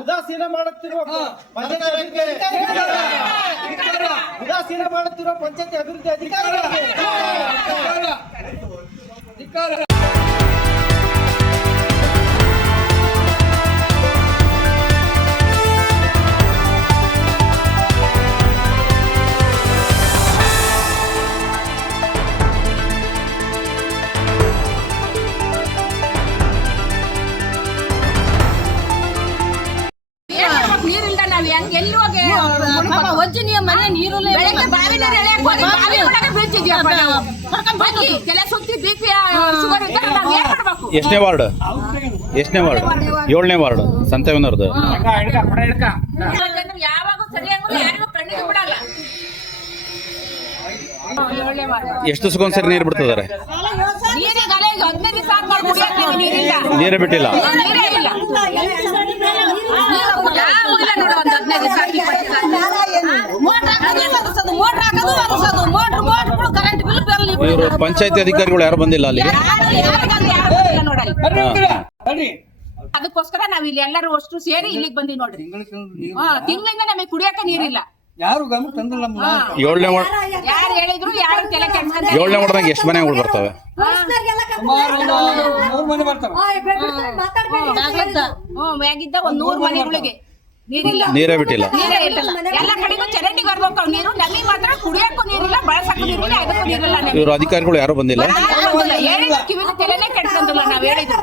ಉದಾಸೀನ ಮಾಡುತ್ತಿರುವ ಪಂಚಾಯತಿ ಅಭಿವೃದ್ಧಿ ಅಧಿಕಾರಿಗಳಿಗೆ ನೀರಿಲ್ದ ನಾವ್ ಹೆಂಗ್ ಎಲ್ಲಿ ಹೋಗಿ ವಂಚನೆಯ ಮನೆ ನೀರು ಬಾವಿ ಬೀಳ್ತಿದ್ಯಾ ಸುತ್ತಿ BP ಶುಗರ್ ಇದ್ದರೆ ನಾವ್ ಏನ್ ಮಾಡ್ಬೇಕು? ಎಷ್ಟನೇ ವಾರ್ಡ್? 7ನೇ ವಾರ್ಡ್ ಸಂತೆವನರ್ದು. ಯಾವಾಗ ಸರಿಯಾಗಿ ಯಾರಿಗೂ ಕಣ್ಣಿಗೆ ಬಿಡಲ್ಲ. ಎಷ್ಟು ದಿವಸಕ್ಕೊಂದ್ಸರಿ ನೀರು ಬಿಡ್ತಿದ್ದಾರೆ? ನೀರಿಗಲೇ 15 ದಿವಸ ಆದ್ಮೇಲೆ ಕುಡಿಯಕ್ಕೆ ನೀರಿಲ್ಲ. ನೀರೇ ಬಿಟ್ಟಿಲ್ಲ. ಇವರು ಪಂಚಾಯತಿ ಅಧಿಕಾರಿಗಳು ಯಾರು ಬಂದಿಲ್ಲ ಅಲ್ಲಿ. ಅದಕ್ಕೋಸ್ಕರ ನಾವ್ ಇಲ್ಲಿ ಎಲ್ಲರೂ ಅಷ್ಟು ಸೇರಿ ಇಲ್ಲಿಗೆ ಬಂದಿ ನೋಡ್ರಿ. ತಿಂಗಳಿಂದ ನಮಗೆ ಕುಡಿಯಕ್ಕೆ ನೀರಿಲ್ಲ. ಯಾರು ಗಮನ ತಂದಿಲ್ಲ. 7ನೇ ವಾರ್ಡ್ ಯಾರು ಹೇಳಿದ್ರು ಯಾರು ತಲೆ ಕೆಡ್ಸ್ಕೊಂಡ್ 7ನೇ ವಾರ್ಡ್ನಾಗ ಎಷ್ಟು ಮನೆಗಳು ಬರ್ತವೆ? ಮ್ಯಾಗಿದ್ದ 100 ಮನೆಗಳಿಗೆ ನೀರಿಲ್ಲ. ನೀರೇ ಬಿಟ್ಟಿಲ್ಲ. ನೀರೇ ಇಲ್ಲ. ಎಲ್ಲ ಕಡೆಗೂ ಚರಂಡಿಗೆ ಬರ್ಬೇಕು ನೀರು. ನಮಗೆ ಮಾತ್ರ ಕುಡಿಯಕ್ಕೂ ನೀರಿಲ್ಲ, ಬಳಸಕ್ಕೂ ನೀರಿಲ್ಲ, ಅದಕ್ಕೂ ನೀರಿಲ್ಲ. ಇವರು ಅಧಿಕಾರಿಗಳು ಯಾರು ಬಂದಿಲ್ಲ. ಹೇಳಿದ್ರು ಕಿವಿನ ತಲೆನೇ ಕೆಡ್ಸಂದಿಲ್ಲ. ನಾವ್ ಹೇಳಿದ್ರು